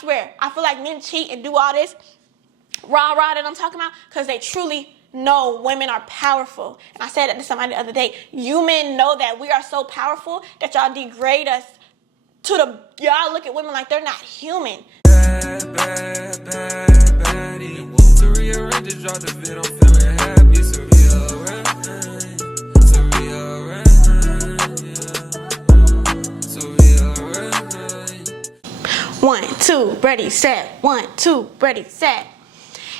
swear, I feel like men cheat and do all this rah-rah that I'm talking about because they truly know women are powerful. And I said that to somebody the other day. You men know that we are so powerful that y'all degrade us to y'all look at women like they're not human. Bad, bad, bad, baddie. To rearrange the drop the bit, I'm feeling happy. So rearrange. 1, 2, ready, set. 1, 2, ready, set.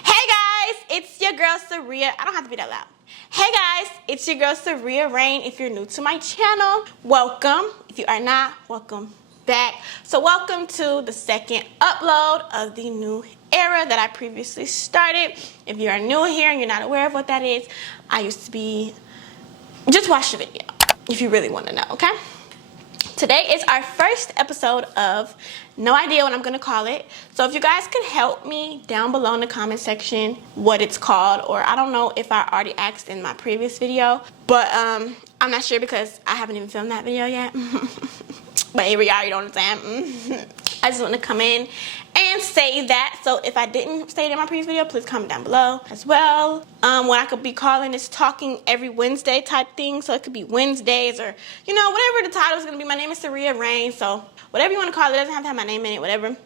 Hey guys, it's your girl Saria. I don't have to be that loud. Hey guys, it's your girl Saria Rain. If you're new to my channel, welcome. If you are not, welcome back. So welcome to the second upload of the new era that I previously started. If you are new here and you're not aware of what that is, I used to be, just watch the video if you really want to know, okay? Today is our first episode of no idea what I'm going to call it. So if you guys could help me down below in the comment section what it's called, or I don't know if I already asked in my previous video, but I'm not sure because I haven't even filmed that video yet. But here we are, you know what I'm saying? I just want to come in and say that. So if I didn't say it in my previous video, please comment down below as well. What I could be calling is talking every Wednesday type thing. So it could be Wednesdays or, you know, whatever the title is going to be. My name is Saria Rain. So whatever you want to call it, doesn't have to have my name in it, whatever.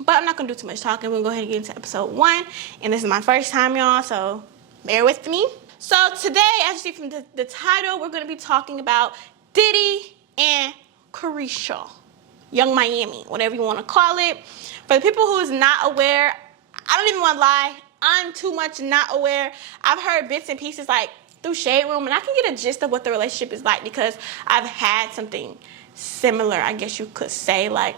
But I'm not going to do too much talking. We're going to go ahead and get into episode 1. And this is my first time, y'all. So bear with me. So today, as you see from the title, we're going to be talking about Diddy and Caresha, Yung Miami, whatever you want to call it. For the people who is not aware, I don't even want to lie, I'm too much not aware. I've heard bits and pieces like through Shade Room, and I can get a gist of what the relationship is like because I've had something similar, I guess you could say, like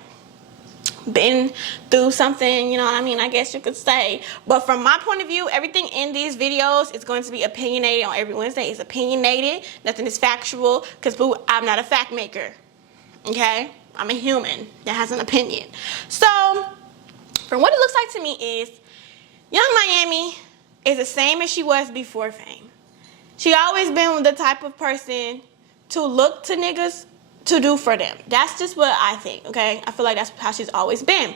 been through something, you know what I mean, I guess you could say. But from my point of view, everything in these videos is going to be opinionated on every Wednesday. It's opinionated, nothing is factual, because boo, I'm not a fact maker. Okay, I'm a human that has an opinion. So, from what it looks like to me is, Yung Miami is the same as she was before fame. She always been the type of person to look to niggas to do for them. That's just what I think, okay? I feel like that's how she's always been.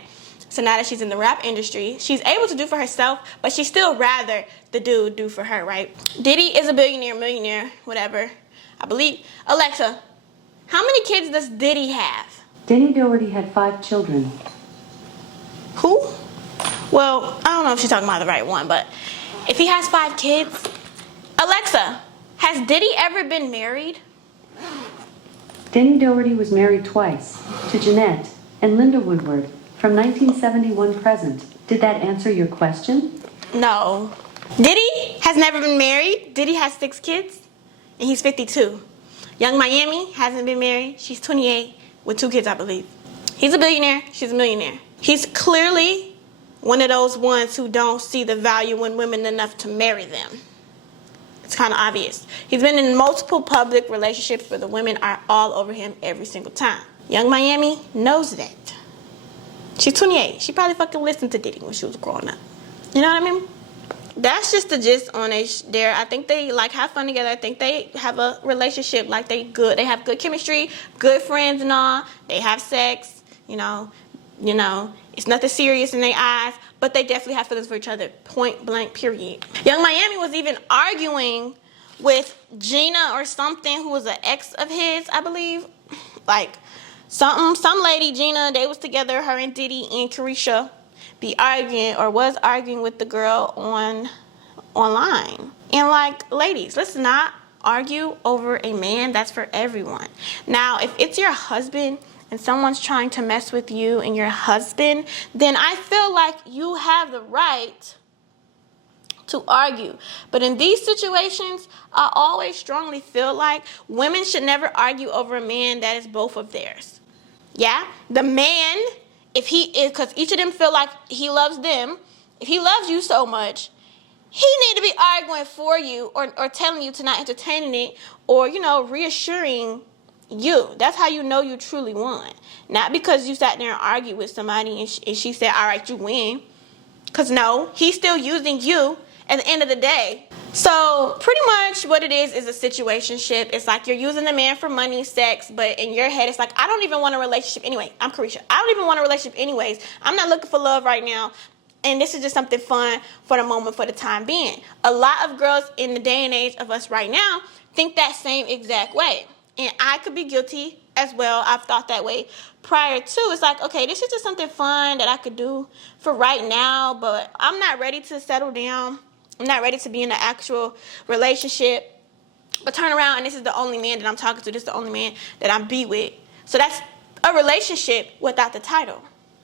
So now that she's in the rap industry, she's able to do for herself, but she still rather the dude do for her, right? Diddy is a billionaire, millionaire, whatever. I believe. Alexa, how many kids does Diddy have? Denny Doherty had 5 children. Who? Well, I don't know if she's talking about the right one, but if he has 5 kids, Alexa, has Diddy ever been married? Denny Doherty was married twice, to Jeanette and Linda Woodward, from 1971 present. Did that answer your question? No. Diddy has never been married. Diddy has 6 kids, and he's 52. Yung Miami hasn't been married. She's 28 with 2 kids, I believe. He's a billionaire. She's a millionaire. He's clearly one of those ones who don't see the value in women enough to marry them. It's kind of obvious. He's been in multiple public relationships where the women are all over him every single time. Yung Miami knows that. She's 28. She probably fucking listened to Diddy when she was growing up. You know what I mean? That's just the gist on it there. I think they like have fun together. I think they have a relationship like they good. They have good chemistry, good friends and all. They have sex, you know, it's nothing serious in their eyes, but they definitely have feelings for each other, point blank, period. Yung Miami was even arguing with Gina or something who was an ex of his, I believe. Like some lady, Gina, they was together, her and Diddy and Caresha was arguing with the girl online. And like, ladies, let's not argue over a man. That's for everyone. Now, if it's your husband and someone's trying to mess with you and your husband, then I feel like you have the right to argue. But in these situations, I always strongly feel like women should never argue over a man that is both of theirs. Yeah? The man, because each of them feel like he loves them, if he loves you so much, he need to be arguing for you or telling you to not entertaining it or, you know, reassuring you. That's how you know you truly won. Not because you sat there and argued with somebody and she said, all right, you win. Because no, he's still using you at the end of the day. So pretty much what it is a situationship. It's like you're using the man for money, sex, but in your head it's like, I don't even want a relationship anyway. I'm Caresha. I don't even want a relationship anyways. I'm not looking for love right now. And this is just something fun for the moment, for the time being. A lot of girls in the day and age of us right now think that same exact way. And I could be guilty as well. I've thought that way prior to. It's like, okay, this is just something fun that I could do for right now, but I'm not ready to settle down. I'm not ready to be in an actual relationship. But turn around and this is the only man that I'm talking to. This is the only man that I'm be with. So that's a relationship without the title.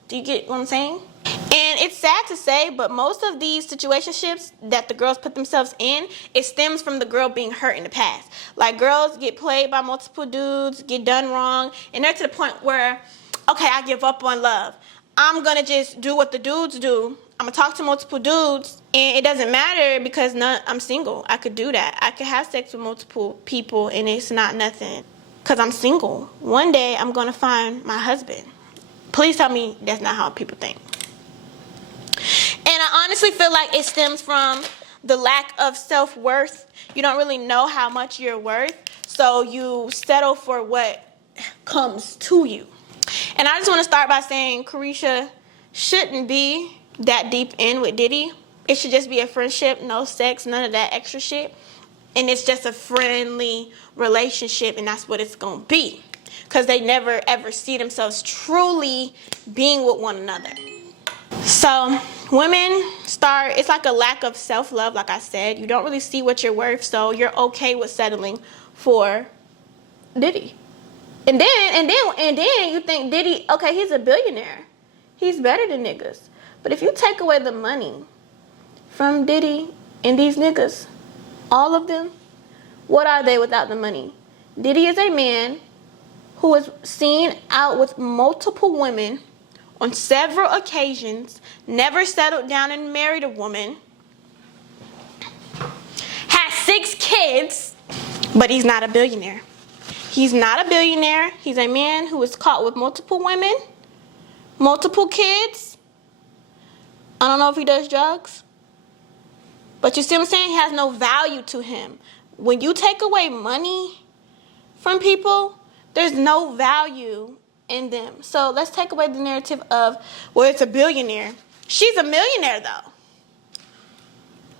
Do you get what I'm saying? And it's sad to say, but most of these situationships that the girls put themselves in, it stems from the girl being hurt in the past. Like, girls get played by multiple dudes, get done wrong, and they're to the point where, okay, I give up on love. I'm going to just do what the dudes do. I'm going to talk to multiple dudes, and it doesn't matter because I'm single. I could do that. I could have sex with multiple people, and it's not nothing because I'm single. One day, I'm going to find my husband. Please tell me that's not how people think. And I honestly feel like it stems from the lack of self-worth. You don't really know how much you're worth, so you settle for what comes to you. And I just want to start by saying Caresha shouldn't be that deep in with Diddy. It should just be a friendship, no sex, none of that extra shit. And it's just a friendly relationship, and that's what it's going to be. Because they never ever see themselves truly being with one another. So women it's like a lack of self-love, like I said. You don't really see what you're worth, so you're okay with settling for Diddy. And then you think Diddy, okay, he's a billionaire. He's better than niggas. But if you take away the money from Diddy and these niggas, all of them, what are they without the money? Diddy is a man who is seen out with multiple women on several occasions, never settled down and married a woman, has 6 kids, but he's not a billionaire. He's not a billionaire. He's a man who is caught with multiple women, multiple kids. I don't know if he does drugs, but you see what I'm saying? He has no value to him. When you take away money from people, there's no value in them. So let's take away the narrative of, well, it's a billionaire. She's a millionaire, though.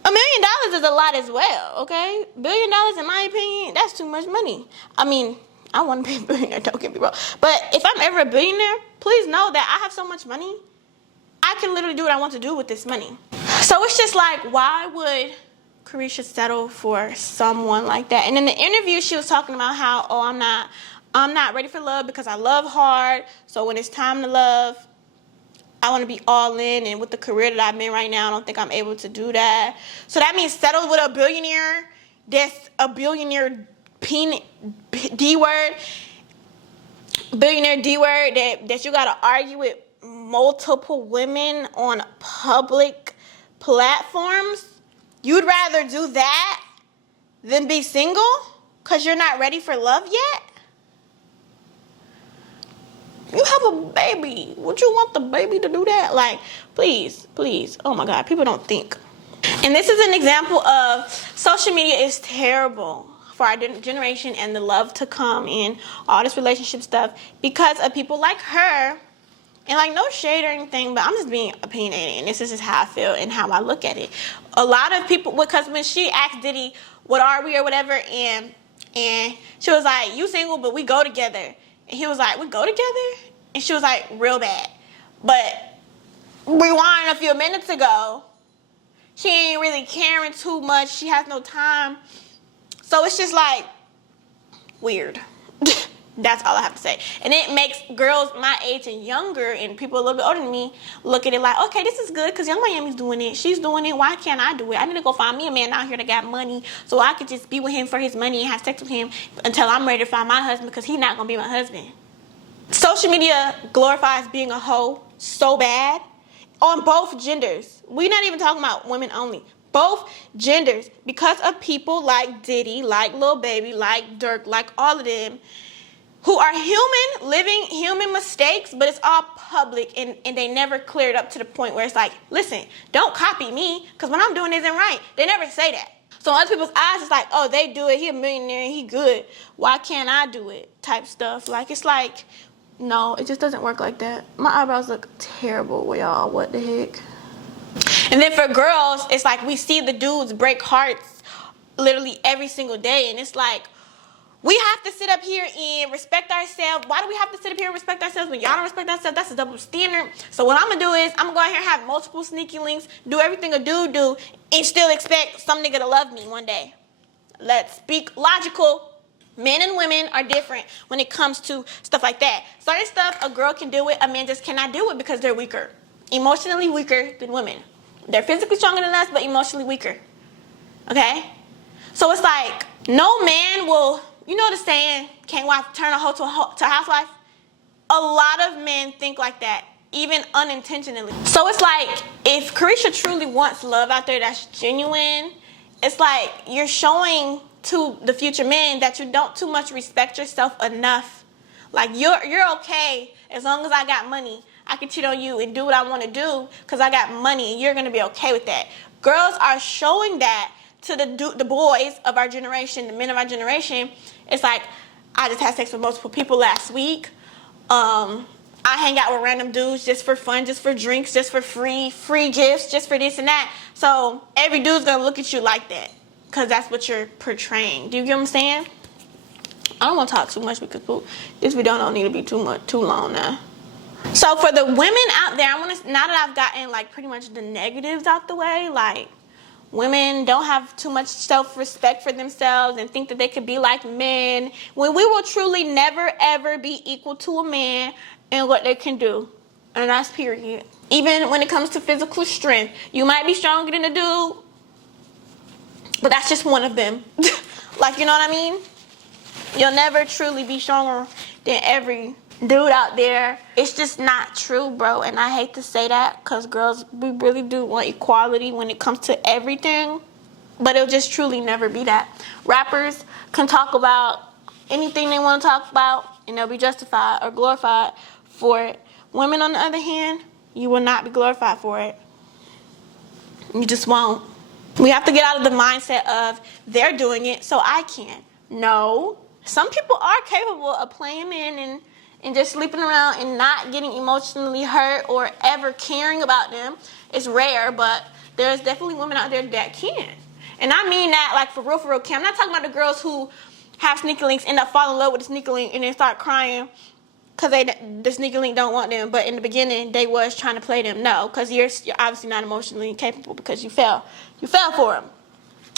$1 million is a lot as well, okay? $1 billion, in my opinion, that's too much money. I mean, I want to be a billionaire, don't get me wrong. But if I'm ever a billionaire, please know that I have so much money, I can literally do what I want to do with this money. So it's just like, why would Caresha settle for someone like that? And in the interview, she was talking about how, I'm not ready for love because I love hard. So when it's time to love, I want to be all in. And with the career that I'm in right now, I don't think I'm able to do that. So that means settle with a billionaire. That's a billionaire D-word. Billionaire D-word that you got to argue with multiple women on public platforms. You'd rather do that than be single because you're not ready for love yet? You have a baby. Would you want the baby to do that? Like, please. Oh my God, people don't think. And this is an example of social media is terrible for our generation and the love to come and all this relationship stuff because of people like her. And like, no shade or anything, but I'm just being opinionated, and this is just how I feel and how I look at it. A lot of people, because when she asked Diddy, what are we or whatever, and she was like, you single, but we go together. And he was like, we go together? And she was like, real bad. But rewind a few minutes ago, she ain't really caring too much. She has no time. So it's just like, weird. That's all I have to say. And it makes girls my age and younger and people a little bit older than me look at it like, okay, this is good because Yung Miami's doing it. She's doing it. Why can't I do it? I need to go find me a man out here that got money so I could just be with him for his money and have sex with him until I'm ready to find my husband because he's not going to be my husband. Social media glorifies being a hoe so bad on both genders. We're not even talking about women only. Both genders, because of people like Diddy, like Lil Baby, like Dirk, like all of them. who are human, living human mistakes, but it's all public and they never clear it up to the point where it's like, listen, don't copy me because what I'm doing isn't right. They never say that. So in other people's eyes, it's like, oh, they do it. He a millionaire and he good. Why can't I do it? Type stuff. Like, it's like, no, it just doesn't work like that. My eyebrows look terrible, y'all. What the heck? And then for girls, it's like we see the dudes break hearts literally every single day. And it's like, we have to sit up here and respect ourselves. Why do we have to sit up here and respect ourselves when y'all don't respect ourselves? That's a double standard. So what I'm going to do is I'm going to go out here and have multiple sneaky links, do everything a dude do, and still expect some nigga to love me one day. Let's speak logical. Men and women are different when it comes to stuff like that. Certain stuff a girl can do it, a man just cannot do it because they're weaker. Emotionally weaker than women. They're physically stronger than us, but emotionally weaker. Okay? So it's like, no man will... You know the saying, can't wife turn a hoe to a housewife? A lot of men think like that, even unintentionally. So it's like, if Caresha truly wants love out there that's genuine, it's like you're showing to the future men that you don't too much respect yourself enough. Like, you're okay as long as I got money. I can cheat on you and do what I want to do because I got money, and you're going to be okay with that. Girls are showing that to the boys of our generation, the men of our generation. It's like, I just had sex with multiple people last week. I hang out with random dudes just for fun, just for drinks, just for free gifts, just for this and that. So every dude's gonna look at you like that because that's what you're portraying. Do you get what I'm saying? I don't want to talk too much because this video don't need to be too long now. So for the women out there, now that I've gotten like pretty much the negatives out the way, like, women don't have too much self-respect for themselves and think that they could be like men when we will truly never ever be equal to a man in what they can do. And that's period. Even when it comes to physical strength, you might be stronger than a dude, but that's just one of them. Like, you know what I mean? You'll never truly be stronger than every dude out there. It's just not true, bro. And I hate to say that because girls, we really do want equality when it comes to everything, but it'll just truly never be that. Rappers can talk about anything they want to talk about and they'll be justified or glorified for it. Women, on the other hand, you will not be glorified for it. You just won't. We have to get out of the mindset of they're doing it so I can. No. Some people are capable of playing men and just sleeping around and not getting emotionally hurt or ever caring about them. It's rare, but there's definitely women out there that can. And I mean that like for real, I'm not talking about the girls who have sneaky links, end up falling in love with the sneaky link and then start crying because the sneaky link don't want them, but in the beginning they was trying to play them. No, because you're obviously not emotionally capable because you fell for them.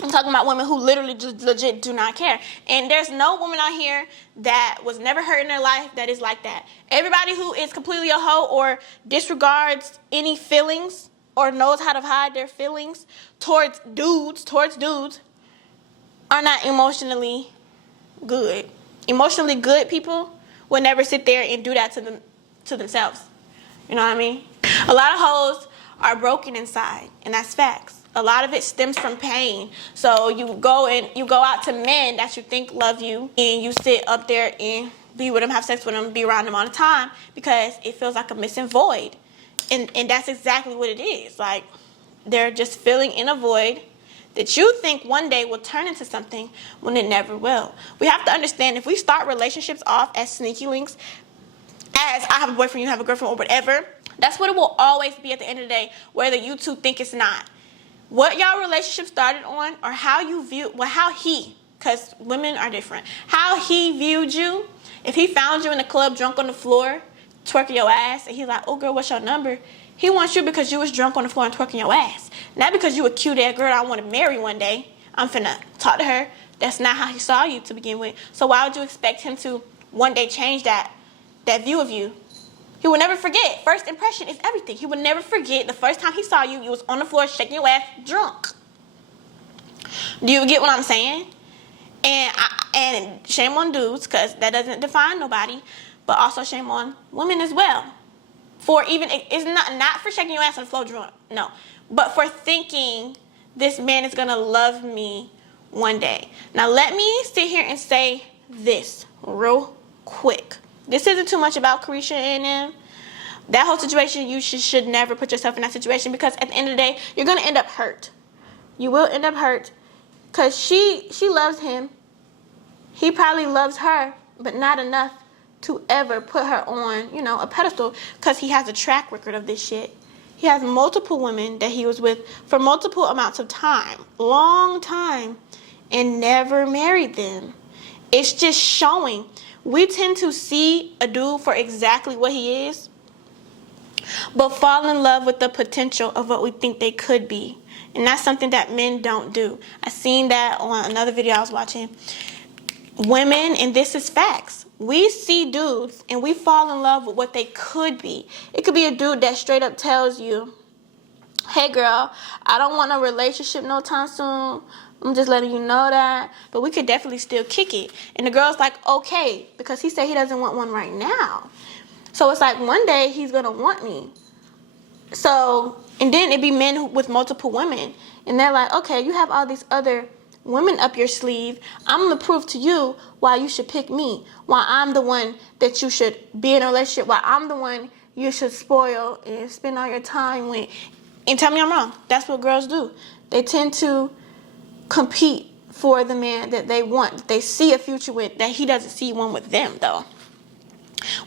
I'm talking about women who literally just legit do not care. And there's no woman out here that was never hurt in their life that is like that. Everybody who is completely a hoe or disregards any feelings or knows how to hide their feelings towards dudes are not emotionally good. Emotionally good people will never sit there and do that to themselves. You know what I mean? A lot of hoes are broken inside, and that's facts. A lot of it stems from pain. So you go out to men that you think love you, and you sit up there and be with them, have sex with them, be around them all the time because it feels like a missing void. And that's exactly what it is. Like, they're just filling in a void that you think one day will turn into something when it never will. We have to understand, if we start relationships off as sneaky links, as I have a boyfriend, you have a girlfriend, or whatever, that's what it will always be at the end of the day, whether you two think it's not. What y'all relationship started on, or how you view, how he, because women are different, how he viewed you. If he found you in the club drunk on the floor, twerking your ass, and he's like, oh girl, what's your number? He wants you because you was drunk on the floor and twerking your ass. Not because you a cute ass girl I want to marry one day. I'm finna talk to her. That's not how he saw you to begin with. So why would you expect him to one day change that view of you? He will never forget. First impression is everything. He will never forget the first time he saw you, you was on the floor shaking your ass drunk. Do you get what I'm saying? And shame on dudes, because that doesn't define nobody, but also shame on women as well. For even, it's not for shaking your ass on the floor drunk, no. But for thinking this man is going to love me one day. Now let me sit here and say this real quick. This isn't too much about Caresha and them. That whole situation, you should never put yourself in that situation, because at the end of the day, you're going to end up hurt. You will end up hurt because she loves him. He probably loves her, but not enough to ever put her on, a pedestal, because he has a track record of this shit. He has multiple women that he was with for multiple amounts of time, long time, and never married them. It's just showing. We tend to see a dude for exactly what he is, but fall in love with the potential of what we think they could be. And that's something that men don't do. I seen that on another video I was watching. Women, and this is facts, we see dudes and we fall in love with what they could be. It could be a dude that straight up tells you, hey girl, I don't want a relationship no time soon. I'm just letting you know that. But we could definitely still kick it. And the girl's like, okay, because he said he doesn't want one right now. So it's like one day he's going to want me. So, and then it'd be men with multiple women. And they're like, okay, you have all these other women up your sleeve. I'm going to prove to you why you should pick me. Why I'm the one that you should be in a relationship. Why I'm the one you should spoil and spend all your time with. And tell me I'm wrong. That's what girls do. They tend to compete for the man that they want, that they see a future with, that he doesn't see one with them, though.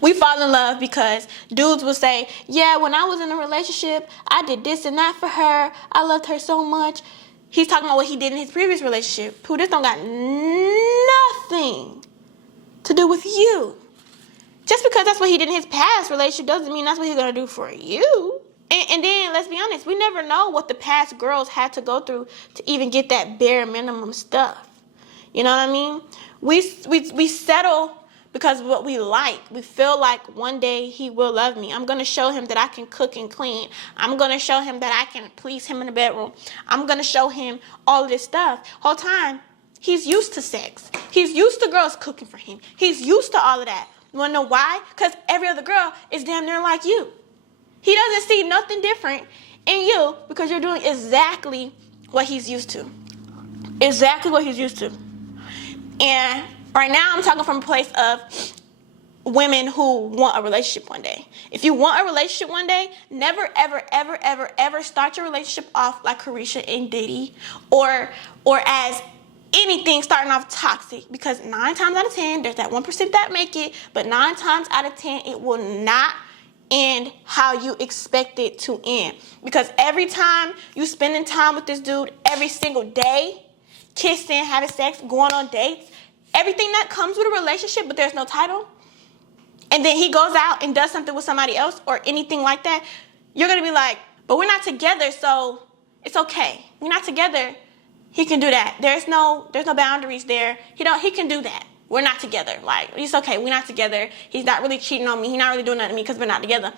We fall in love because dudes will say, yeah, when I was in a relationship, I did this and that for her. I loved her so much. He's talking about what he did in his previous relationship. Pooh, this don't got nothing to do with you. Just because that's what he did in his past relationship doesn't mean that's what he's going to do for you. And then, let's be honest, we never know what the past girls had to go through to even get that bare minimum stuff. You know what I mean? We settle because of what we like. We feel like one day he will love me. I'm going to show him that I can cook and clean. I'm going to show him that I can please him in the bedroom. I'm going to show him all of this stuff. Whole time, he's used to sex. He's used to girls cooking for him. He's used to all of that. You want to know why? Because every other girl is damn near like you. He doesn't see nothing different in you because you're doing exactly what he's used to. Exactly what he's used to. And right now I'm talking from a place of women who want a relationship one day. If you want a relationship one day, never, ever, ever, ever, ever start your relationship off like Caresha and Diddy or as anything starting off toxic, because 9 times out of 10, there's that 1% that make it, but 9 times out of 10, it will not end how you expect it to end. Because every time you spending time with this dude every single day, kissing, having sex, going on dates, everything that comes with a relationship, but there's no title, and then he goes out and does something with somebody else or anything like that, you're going to be like, but we're not together, so it's okay. We're not together. He can do that. There's no boundaries there. He can do that. We're not together. Like, it's okay. We're not together. He's not really cheating on me. He's not really doing nothing to me because we're not together.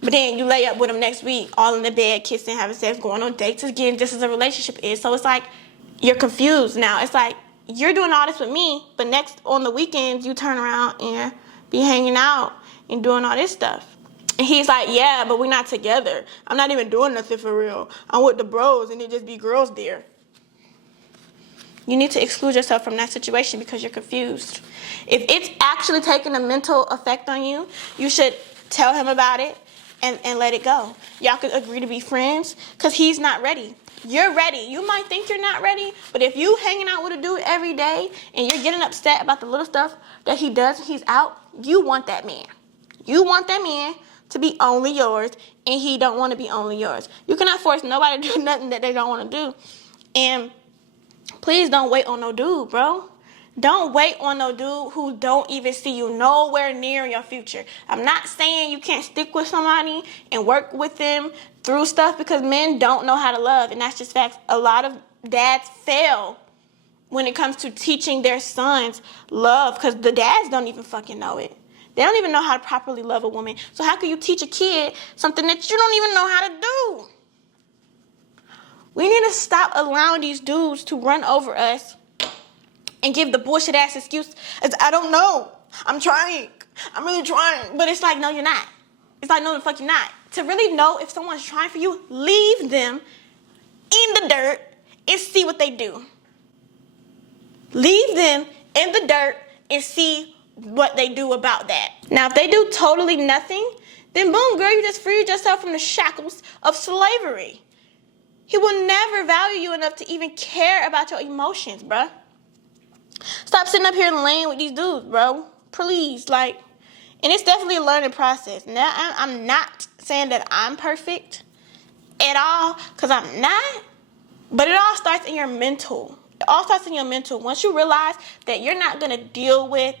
But then you lay up with him next week, all in the bed, kissing, having sex, going on dates again, just as a relationship is. So it's like, you're confused now. It's like, you're doing all this with me, but next on the weekends, you turn around and be hanging out and doing all this stuff. And he's like, yeah, but we're not together. I'm not even doing nothing for real. I'm with the bros and it just be girls there. You need to exclude yourself from that situation because you're confused. If it's actually taking a mental effect on you, you should tell him about it and let it go. Y'all could agree to be friends because he's not ready. You're ready. You might think you're not ready, but if you hanging out with a dude every day and you're getting upset about the little stuff that he does when he's out, you want that man. You want that man to be only yours, and he don't want to be only yours. You cannot force nobody to do nothing that they don't want to do. And please don't wait on no dude, bro. Don't wait on no dude who don't even see you nowhere near in your future. I'm not saying you can't stick with somebody and work with them through stuff, because men don't know how to love, and that's just facts. A lot of dads fail when it comes to teaching their sons love, because the dads don't even fucking know it. They don't even know how to properly love a woman. So how can you teach a kid something that you don't even know how to do? We need to stop allowing these dudes to run over us and give the bullshit ass excuse as, I don't know. I'm trying. I'm really trying. But it's like, no, you're not. It's like, no, the fuck you're not. To really know if someone's trying for you, leave them in the dirt and see what they do. Leave them in the dirt and see what they do about that. Now, if they do totally nothing, then boom, girl, you just freed yourself from the shackles of slavery. He will never value you enough to even care about your emotions, bruh. Stop sitting up here and laying with these dudes, bro. Please, like, and it's definitely a learning process. Now, I'm not saying that I'm perfect at all, because I'm not, but it all starts in your mental. It all starts in your mental. Once you realize that you're not going to deal with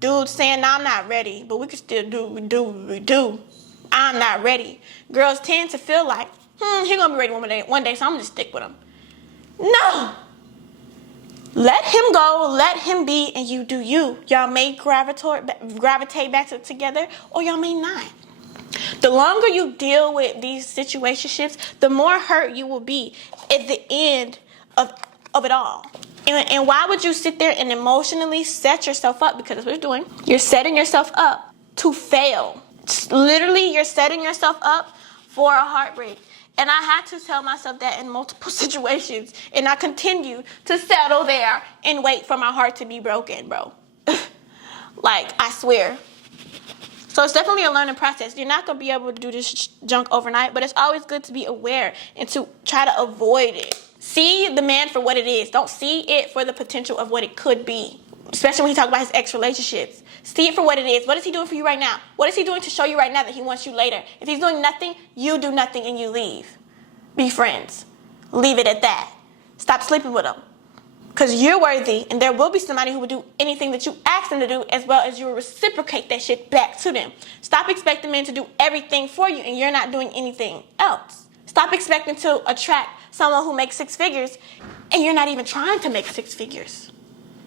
dudes saying, no, I'm not ready, but we can still do what we do. I'm not ready. Girls tend to feel like, he's going to be ready one day, so I'm going to stick with him. No. Let him go, let him be, and you do you. Y'all may gravitate back together, or y'all may not. The longer you deal with these situationships, the more hurt you will be at the end of it all. And why would you sit there and emotionally set yourself up? Because that's what you're doing. You're setting yourself up to fail. Literally, you're setting yourself up for a heartbreak. And I had to tell myself that in multiple situations. And I continue to settle there and wait for my heart to be broken, bro. Like, I swear. So it's definitely a learning process. You're not going to be able to do this junk overnight, but it's always good to be aware and to try to avoid it. See the man for what it is. Don't see it for the potential of what it could be. Especially when he talks about his ex-relationships. See it for what it is. What is he doing for you right now? What is he doing to show you right now that he wants you later? If he's doing nothing, you do nothing and you leave. Be friends. Leave it at that. Stop sleeping with him. Because you're worthy, and there will be somebody who will do anything that you ask them to do, as well as you will reciprocate that shit back to them. Stop expecting men to do everything for you, and you're not doing anything else. Stop expecting to attract someone who makes 6 figures, and you're not even trying to make 6 figures.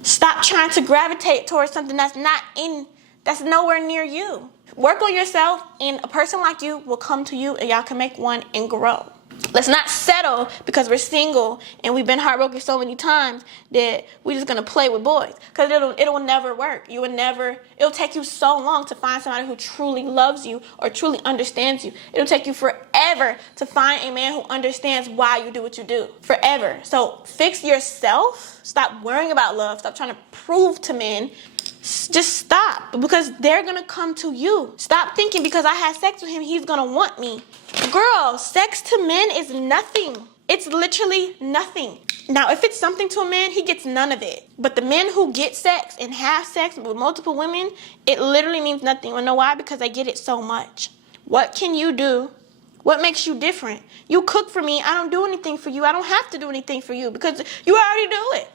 Stop trying to gravitate towards something that's nowhere near you. Work on yourself, and a person like you will come to you, and y'all can make one and grow. Let's not settle because we're single and we've been heartbroken so many times that we're just gonna play with boys. Because it'll never work. It'll take you so long to find somebody who truly loves you or truly understands you. It'll take you forever to find a man who understands why you do what you do. Forever. So fix yourself. Stop worrying about love. Stop trying to prove to men. Just stop, because they're gonna come to you. Stop thinking because I had sex with him, he's gonna want me. Girl, sex to men is nothing. It's literally nothing. Now, if it's something to a man, he gets none of it. But the men who get sex and have sex with multiple women, it literally means nothing. You know why? Because they get it so much. What can you do? What makes you different? You cook for me, I don't do anything for you. I don't have to do anything for you because you already do it.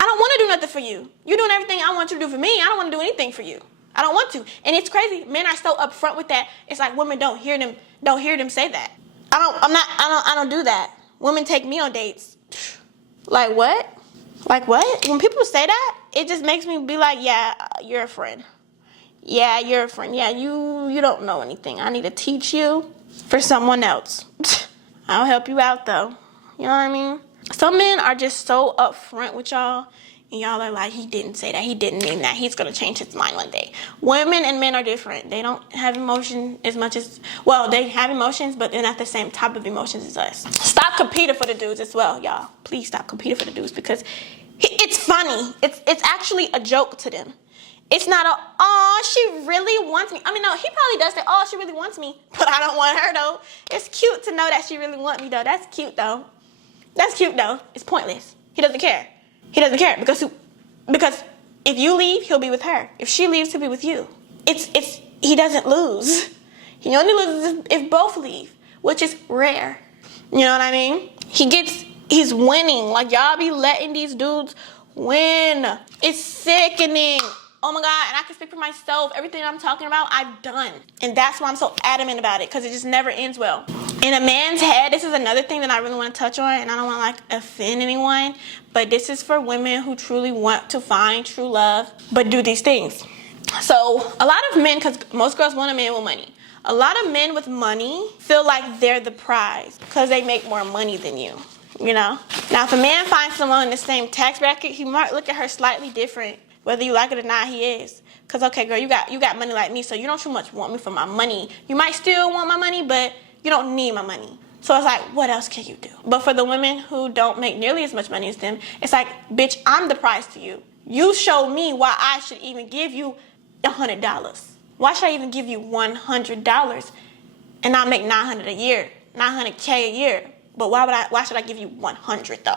I don't want to do nothing for you. You're doing everything I want you to do for me. I don't want to do anything for you. I don't want to. And it's crazy. Men are so upfront with that. It's like women don't hear them say that. I don't do that. Women take me on dates. Like what? Like what? When people say that, it just makes me be like, yeah, you're a friend. Yeah, you're a friend. Yeah, you don't know anything. I need to teach you for someone else. I'll help you out though. You know what I mean? Some men are just so upfront with y'all, and y'all are like, he didn't say that, he didn't mean that, he's gonna change his mind one day. Women and men are different. They don't have emotion as much as, well, they have emotions, but they're not the same type of emotions as us. Stop competing for the dudes as well, y'all. Please stop competing for the dudes, because it's funny. It's actually a joke to them. It's not she really wants me. I mean, no, he probably does say, she really wants me, but I don't want her though. It's cute to know that she really wants me though. That's cute though. That's cute though. It's pointless. He doesn't care. He doesn't care because if you leave, he'll be with her. If she leaves, he'll be with you. He doesn't lose. He only loses if both leave, which is rare. You know what I mean? He's winning. Like, y'all be letting these dudes win. It's sickening. Oh my God, and I can speak for myself. Everything I'm talking about, I've done. And that's why I'm so adamant about it, because it just never ends well. In a man's head, this is another thing that I really want to touch on, and I don't want to offend anyone, but this is for women who truly want to find true love, but do these things. So a lot of men, because most girls want a man with money. A lot of men with money feel like they're the prize because they make more money than you, you know? Now, if a man finds someone in the same tax bracket, he might look at her slightly different. Whether you like it or not, he is. Because, okay, girl, you got money like me, so you don't too much want me for my money. You might still want my money, but you don't need my money. So it's like, what else can you do? But for the women who don't make nearly as much money as them, it's like, bitch, I'm the prize to you. You show me why I should even give you $100. Why should I even give you $100 and I make $900 a year, $900K a year? But why should I give you $100 though?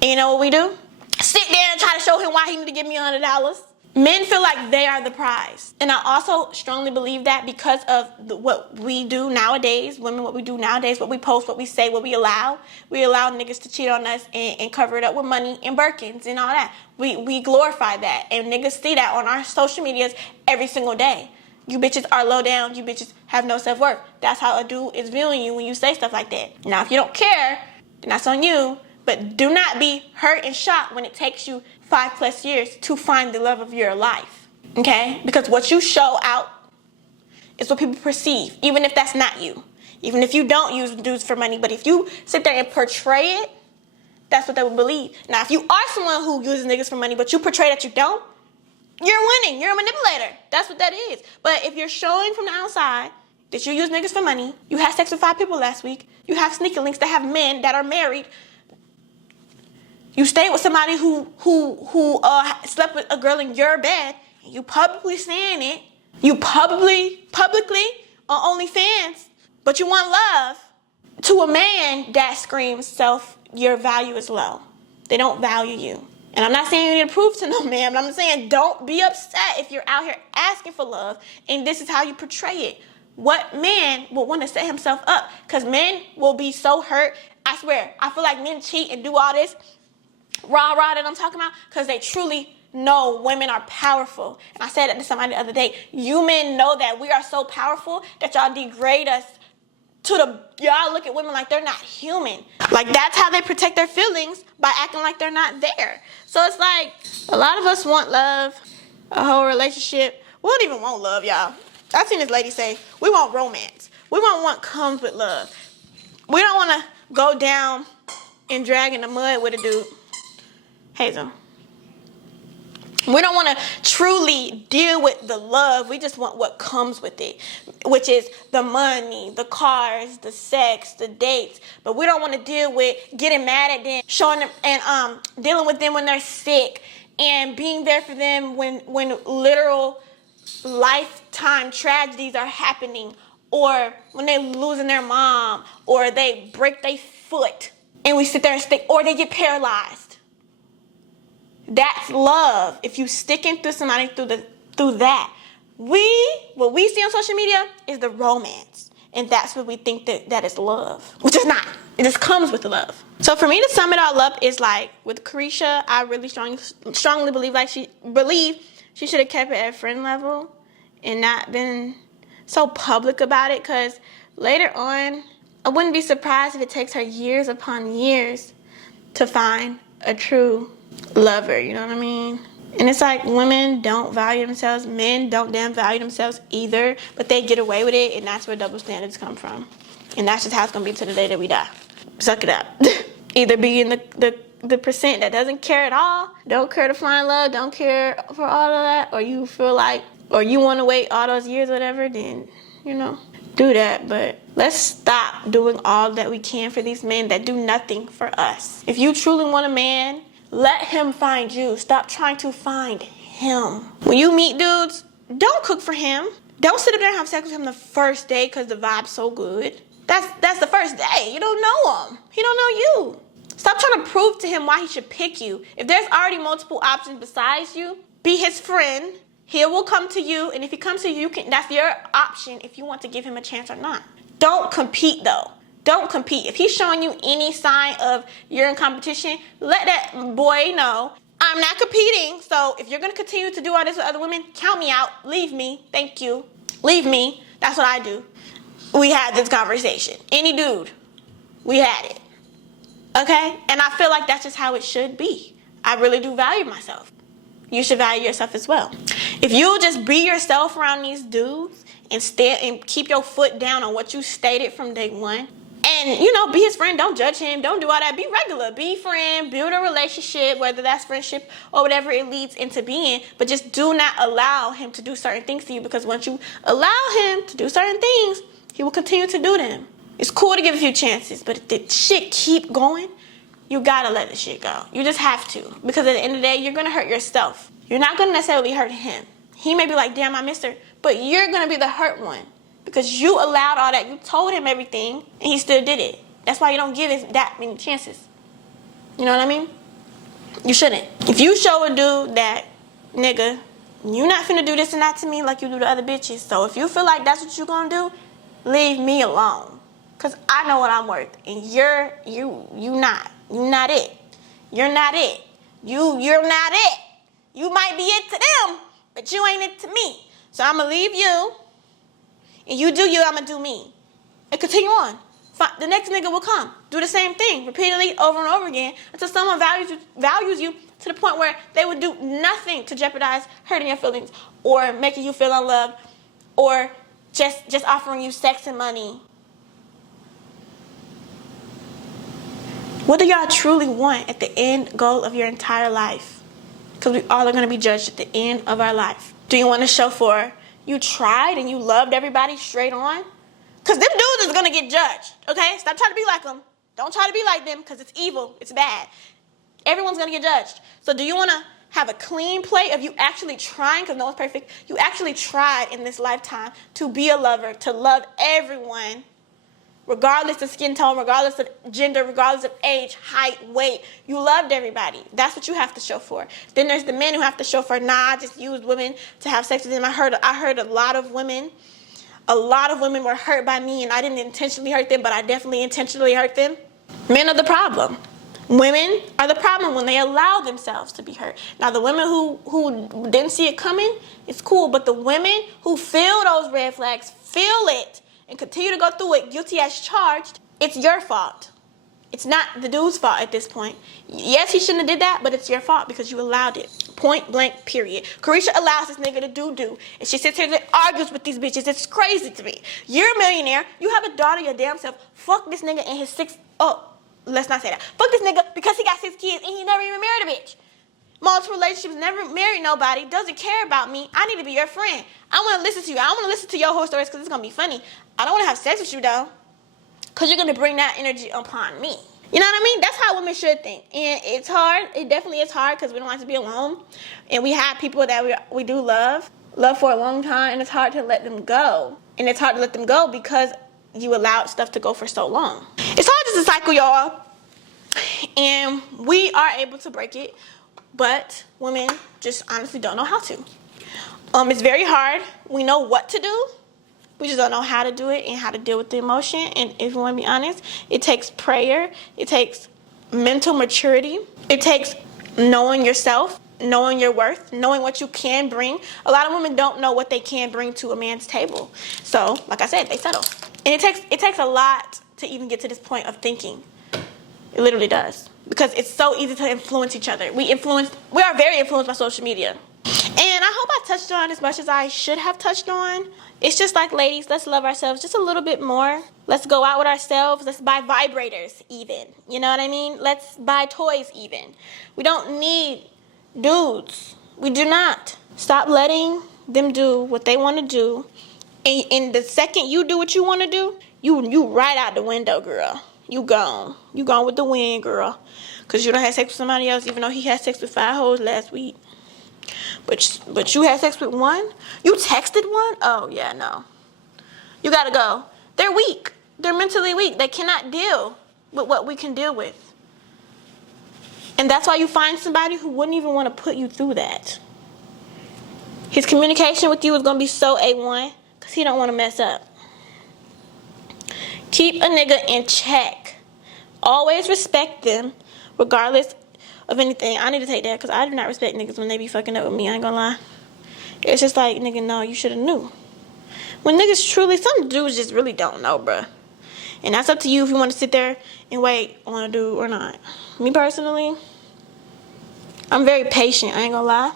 And you know what we do? Sit there and try to show him why he need to give me $100. Men feel like they are the prize. And I also strongly believe that because of what we do nowadays, women, what we do nowadays, what we post, what we say, what we allow niggas to cheat on us and cover it up with money and Birkins and all that. We glorify that. And niggas see that on our social medias every single day. You bitches are low down. You bitches have no self-worth. That's how a dude is viewing you when you say stuff like that. Now, if you don't care, then that's on you. But do not be hurt and shocked when it takes you 5+ years to find the love of your life. Okay? Because what you show out is what people perceive, even if that's not you. Even if you don't use dudes for money. But if you sit there and portray it, that's what they will believe. Now, if you are someone who uses niggas for money, but you portray that you don't, you're winning. You're a manipulator. That's what that is. But if you're showing from the outside that you use niggas for money, you had sex with 5 people last week, you have sneaker links that have men that are married, you stayed with somebody who slept with a girl in your bed, and you publicly saying it, you publicly on OnlyFans, but you want love. To a man that screams your value is low. They don't value you. And I'm not saying you need to prove to no man, but I'm saying don't be upset if you're out here asking for love and this is how you portray it. What man will want to set himself up? Because men will be so hurt. I swear, I feel like men cheat and do all this rah-rah that I'm talking about because they truly know women are powerful. And I said that to somebody the other day. You men know that we are so powerful that y'all degrade us y'all look at women like they're not human. Like that's how they protect their feelings, by acting like they're not there. So it's like a lot of us want love, a whole relationship. We don't even want love, y'all. I've seen this lady say, we want romance. We want what comes with love. We don't want to go down and drag in the mud with a dude. Hazel. We don't want to truly deal with the love. We just want what comes with it, which is the money, the cars, the sex, the dates. But we don't want to deal with getting mad at them, showing them, and dealing with them when they're sick, and being there for them when literal lifetime tragedies are happening, or when they're losing their mom, or they break their foot, and we sit there and stick, or they get paralyzed. That's love. If you sticking through somebody through that. What we see on social media is the romance. And that's what we think that is love. Which is not. It just comes with the love. So for me to sum it all up is like with Caresha, I really strongly believe she should have kept it at friend level and not been so public about it, because later on I wouldn't be surprised if it takes her years upon years to find a true lover, you know what I mean? And it's like women don't value themselves, men don't damn value themselves either, but they get away with it, and that's where double standards come from. And that's just how it's gonna be to the day that we die. Suck it up. Either be in the percent that doesn't care at all, don't care to find love, don't care for all of that, or you feel like, or you want to wait all those years or whatever, then, you know, do that. But let's stop doing all that we can for these men that do nothing for us. If you truly want a man, let him find you. Stop trying to find him. When you meet dudes, don't cook for him. Don't sit up there and have sex with him the first day because the vibe's so good. That's the first day. You don't know him. He don't know you. Stop trying to prove to him why he should pick you. If there's already multiple options besides you, be his friend. He will come to you, and if he comes to you, that's your option if you want to give him a chance or not. Don't compete though. Don't compete. If he's showing you any sign of you're in competition, let that boy know, I'm not competing. So if you're going to continue to do all this with other women, count me out. Leave me. Thank you. Leave me. That's what I do. We had this conversation. Any dude, we had it. Okay? And I feel like that's just how it should be. I really do value myself. You should value yourself as well. If you just be yourself around these dudes and keep your foot down on what you stated from day one, and, you know, be his friend. Don't judge him. Don't do all that. Be regular. Be friend. Build a relationship, whether that's friendship or whatever it leads into being. But just do not allow him to do certain things to you, because once you allow him to do certain things, he will continue to do them. It's cool to give a few chances, but if the shit keep going, you gotta let the shit go. You just have to. Because at the end of the day, you're gonna hurt yourself. You're not gonna necessarily hurt him. He may be like, damn, I missed her. But you're gonna be the hurt one. Because you allowed all that. You told him everything, and he still did it. That's why you don't give it that many chances. You know what I mean? You shouldn't. If you show a dude that, nigga, you not finna do this and that to me like you do to other bitches. So if you feel like that's what you gonna do, leave me alone. Cause I know what I'm worth. And you're not. You're not it. You're not it. You're not it. You might be it to them, but you ain't it to me. So I'm gonna leave you. And you do you, I'm gonna do me. And continue on. The next nigga will come. Do the same thing repeatedly over and over again until someone values you to the point where they would do nothing to jeopardize hurting your feelings or making you feel unloved or just offering you sex and money. What do y'all truly want at the end goal of your entire life? Because we all are going to be judged at the end of our life. Do you want to show for you tried and you loved everybody straight on? Because them dudes is going to get judged, okay? Stop trying to be like them. Don't try to be like them because it's evil. It's bad. Everyone's going to get judged. So do you want to have a clean plate of you actually trying, because no one's perfect, you actually tried in this lifetime to be a lover, to love everyone, regardless of skin tone, regardless of gender, regardless of age, height, weight. You loved everybody. That's what you have to show for. Then there's the men who have to show for, I just used women to have sex with them. I heard a lot of women were hurt by me, and I didn't intentionally hurt them, but I definitely intentionally hurt them. Men are the problem. Women are the problem when they allow themselves to be hurt. Now, the women who didn't see it coming, it's cool, but the women who feel those red flags, feel it, and continue to go through it, guilty as charged, it's your fault. It's not the dude's fault at this point. Yes, he shouldn't have did that, but it's your fault because you allowed it. Point blank, period. Caresha allows this nigga to do. And she sits here and argues with these bitches. It's crazy to me. You're a millionaire. You have a daughter your damn self. Fuck this nigga and his let's not say that. Fuck this nigga because he got 6 kids and he never even married a bitch. Multiple relationships, never married nobody, doesn't care about me. I need to be your friend. I want to listen to you. I want to listen to your whole stories because it's going to be funny. I don't want to have sex with you, though, because you're going to bring that energy upon me. You know what I mean? That's how women should think. And it's hard. It definitely is hard because we don't like to be alone. And we have people that we do love for a long time, and it's hard to let them go. And it's hard to let them go because you allowed stuff to go for so long. It's hard just to cycle, y'all. And we are able to break it, but women just honestly don't know how to. It's very hard. We know what to do. We just don't know how to do it and how to deal with the emotion. And if you want to be honest, it takes prayer. It takes mental maturity. It takes knowing yourself, knowing your worth, knowing what you can bring. A lot of women don't know what they can bring to a man's table. So, like I said, they settle. And it takes a lot to even get to this point of thinking. It literally does. Because it's so easy to influence each other. We are very influenced by social media. And I hope I touched on as much as I should have touched on. It's just like, ladies, let's love ourselves just a little bit more. Let's go out with ourselves. Let's buy vibrators even. You know what I mean? Let's buy toys even. We don't need dudes. We do not. Stop letting them do what they want to do. And the second you do what you want to do, you right out the window, girl. You gone. You gone with the wind, girl. Because you don't have sex with somebody else, even though he had sex with 5 hoes last week. But you had sex with one? You texted one? Oh, yeah, no. You gotta go. They're weak. They're mentally weak. They cannot deal with what we can deal with. And that's why you find somebody who wouldn't even want to put you through that. His communication with you is gonna be so A1 because he don't want to mess up. Keep a nigga in check. Always respect them, regardless of anything. I need to take that because I do not respect niggas when they be fucking up with me. I ain't gonna lie. It's just like, nigga, no, you should have knew. When niggas truly, some dudes just really don't know, bruh. And that's up to you if you want to sit there and wait on a dude or not. Me personally, I'm very patient. I ain't gonna lie.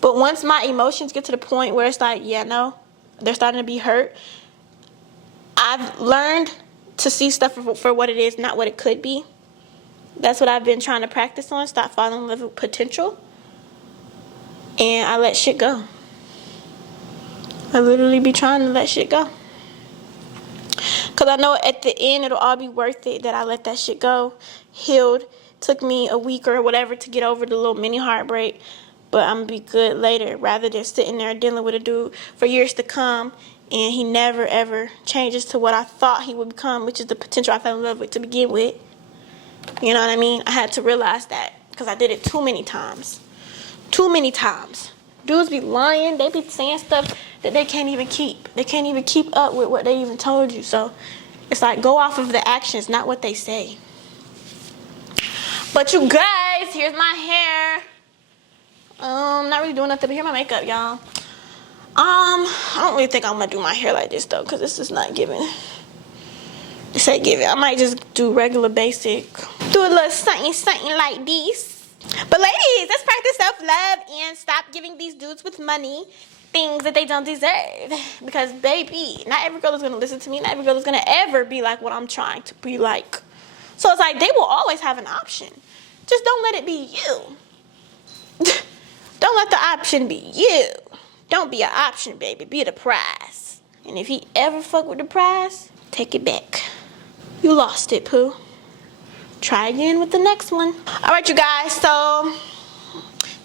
But once my emotions get to the point where it's like, yeah, no, they're starting to be hurt, I've learned to see stuff for what it is, not what it could be. That's what I've been trying to practice on. Stop falling in love with potential. And I let shit go. I literally be trying to let shit go. Because I know at the end it'll all be worth it that I let that shit go. Healed. Took me a week or whatever to get over the little mini heartbreak. But I'm going to be good later rather than sitting there dealing with a dude for years to come. And he never, ever changes to what I thought he would become, which is the potential I fell in love with to begin with. You know what I mean? I had to realize that because I did it too many times. Too many times. Dudes be lying. They be saying stuff that they can't even keep. They can't even keep up with what they even told you. So it's like go off of the actions, not what they say. But you guys, here's my hair. Not really doing nothing but here's my makeup, y'all. I don't really think I'm gonna do my hair like this though, because this is not giving. This ain't giving. I might just do regular basic. Do a little something like this. But ladies, let's practice self-love and stop giving these dudes with money things that they don't deserve. Because baby, not every girl is gonna listen to me. Not every girl is gonna ever be like what I'm trying to be like. So it's like they will always have an option. Just don't let it be you. Don't let the option be you. Don't be an option, baby. Be the prize. And if he ever fuck with the prize, take it back. You lost it, Pooh. Try again with the next one. All right, you guys. So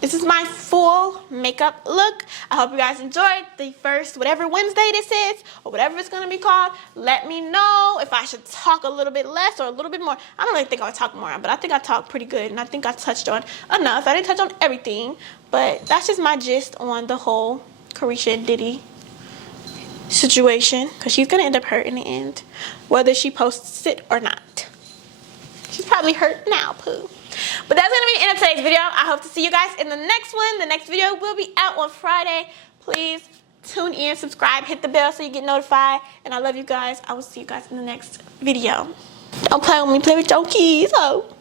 this is my full makeup look. I hope you guys enjoyed the first whatever Wednesday this is or whatever it's going to be called. Let me know if I should talk a little bit less or a little bit more. I don't really think I would talk more, but I think I talked pretty good, and I think I touched on enough. I didn't touch on everything, but that's just my gist on the whole Caresha and Diddy situation, because she's going to end up hurt in the end, whether she posts it or not. She's probably hurt now, Pooh. But that's going to be the end of today's video. I hope to see you guys in the next one. The next video will be out on Friday. Please tune in, subscribe, hit the bell so you get notified. And I love you guys. I will see you guys in the next video. Don't play with me. Play with your kids, ho.